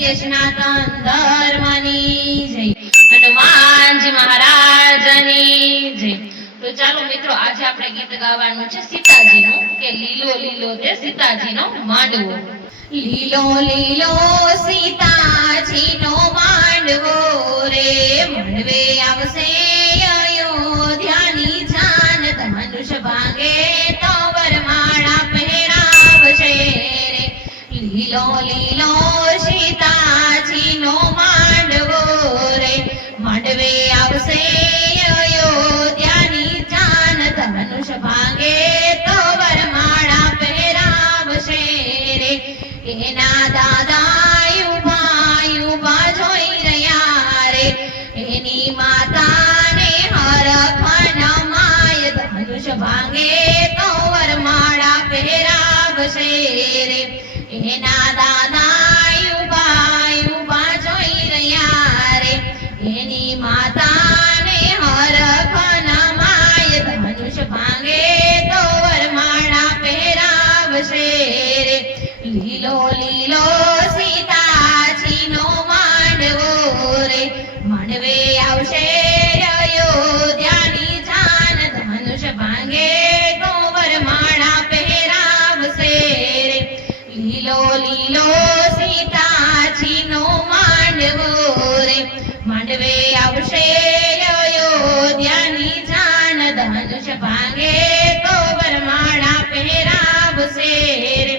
સત્ય સનાતન ધર્મની જય, હનુમાનજી મહારાજની જય। તો ચાલો મિત્રો, આજે આપણે ગીત ગાવાનું છે સીતાજીનું, કે લીલો લીલો તે સીતાજીનો માંડવો। લીલો લીલો સીતાજીનો માંડવો રે, માંડવે આવશે અયોધ્યાની જાન, ધનુષ ભાંગે તો વરમાળા પહેરાવશે રે। લીલો લીલો સીતાજીનો માંડવો રે, માંડવે આવશે અયોધ્યાની જાન, ધનુષ ભાંગે તો વરમાળા પહેરાવશે રે। એના દાદા યુબા યુબા જોઈ રહ્યા રે, એની માતાને હરખના માય, ધનુષ ભાંગે તો વરમાળા પહેરાવશે રે। એના દાદા યુબા યુબા જોઈ રહ્યા રે, એની માતાને હરખના માય, ધનુષ ભાંગે તો વરમાળા પહેરાવશે રે। લીલો લીલો સીતાજીનો માંડવો રે, માંડવે આવશે અયોધ્યાની જાન, ધનુષ ભાંગે તો વરમાળા પહેરાવશે રે। લીલો લીલો સીતાજીનો માંડવો રે, માંડવે આવશે અયોધ્યાની જાન, ધનુષ ભાંગે તો વરમાળા પહેરાવશે રે।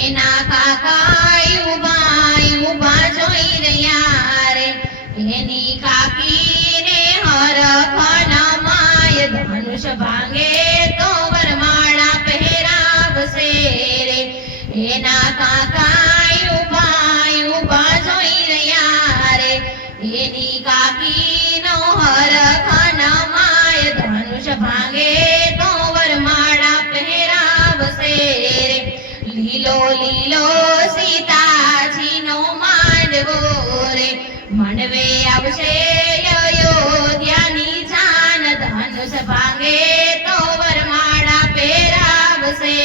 એના કાકા યુબા યુબા જોઈ રહ્યા રે, એની કાકીને હરખના માય, ધનુષ ભાંગે તો વરમાળા પહેરાવશે રે। એના કાકા યુબા યુબા જોઈ રહ્યા રે, એની કાકીનો હરખના માય, ધનુષ ભાંગે તો વરમાળા પહેરાવશે રે। લીલો લીલો સીતાજીનો માંડવો રે, માંડવે આવશે અયોધ્યાની જાન, ધનુષ ભાંગે તો વરમાળા પહેરાવશે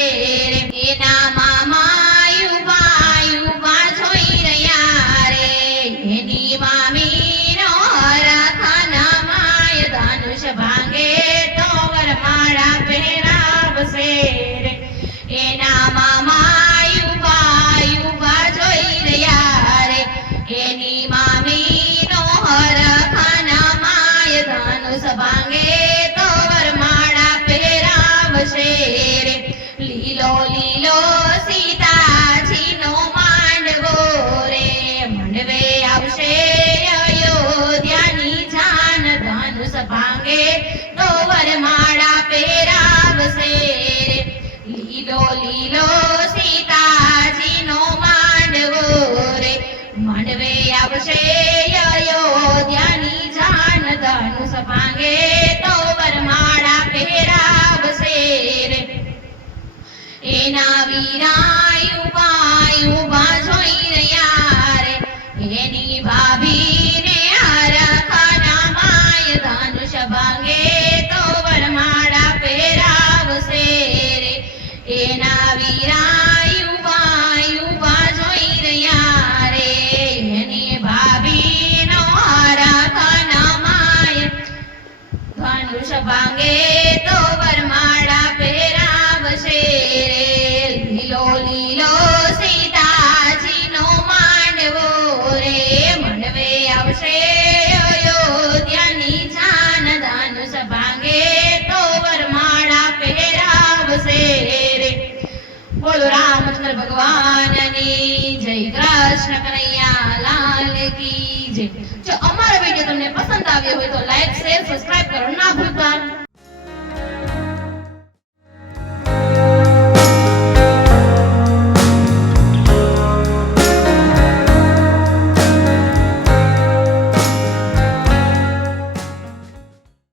રે। એના મામા યુબા યુબા જોઈ રહ્યા રે, એની મામીનો હરખના માય, ધનુષ ભાંગે તો વરમાળા પહેરાવશે રે। એના મામા યુબા યુબા જોઈ રહ્યા રે, એની મામીનો હરખના માય, ધનુષ ભાંગે તો વરમાળા પહેરાવશે રે। લીલો લીલો સીતાજીનો માંડવો રે, માંડવે આવશે અયોધ્યાની જાન, ધનુષ ભાંગે તો વરમાળા પહેરાવશે રે। લીલો લીલો સીતાજીનો માંડવો રે, માંડવે આવશે અયોધ્યાની જાન, ધનુષ ભાંગે તો વરમાળા પહેરાવશે રે। એના વીરા યુબા યુબા જોઈ રહ્યા રે, એની ભાભીને હરખના માય, ધનુષ ભાંગે તો વરમાળા પહેરાવશે રે। એના વીરા યુબા યુબા જોઈ રહ્યા રે, એની ભાભીનો હરખના માય, ધનુષ ભાંગે તો વરમાળા પહેરાવશે રે। લીલો લીલો સીતાજીનો માંડવો રે, માંડવે આવશે અયોધ્યાની જાન, ધનુષ ભાંગે તો વરમાળા પહેરાવશે રે। બોલો રામચંદ્ર ભગવાનની જય, કૃષ્ણ કનૈયા લાલ કી જય। જો અમારો વિડીયો તમને પસંદ આવ્યો હોય તો લાઈક શેર સબસ્ક્રાઇબ કરવાનું ના ભૂલતા।